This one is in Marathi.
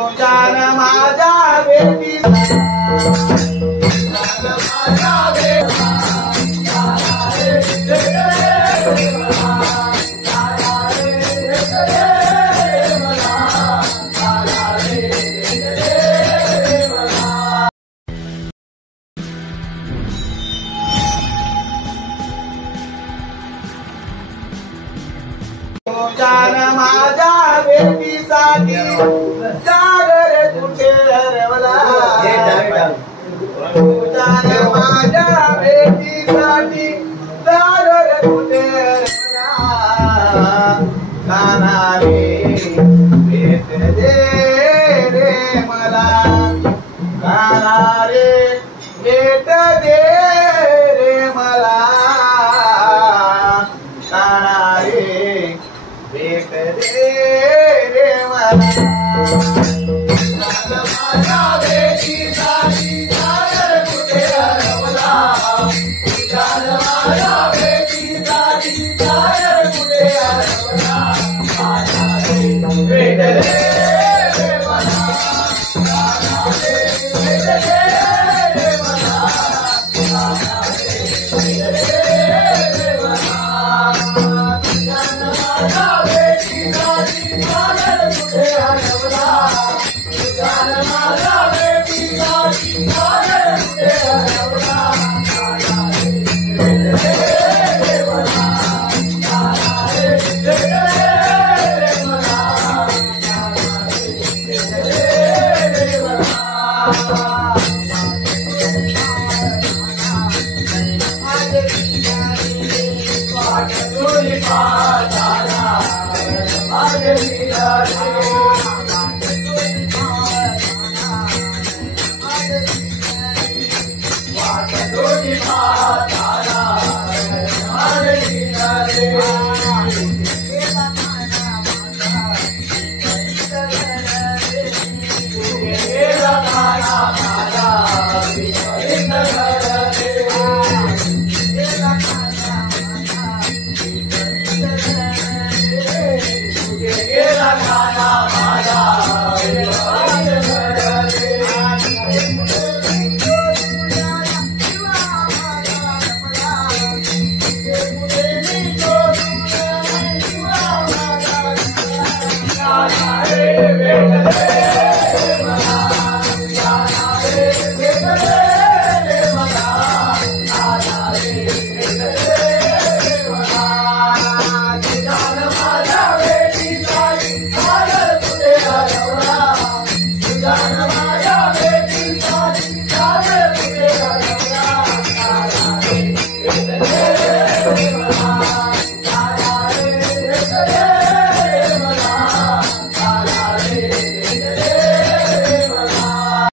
तुझ्यान माझ्या भेटीचा तुझ्यान माझ्या भेटीसाठी सागर कुठे हरवला तुझ्यान माझ्या भेटीसाठी सागर कुठे हरवला कानारे भेट दे रे मला कानारे भेट दे रे मला कानारे भेट दे रे मला माझ्या भेटीसाठी सागर कुठे हरवला माझ्या भेटीसाठी सागर कुठे हरवला भेट दे रे मला भेट दे रे मला भेट दे रे मला Thank you.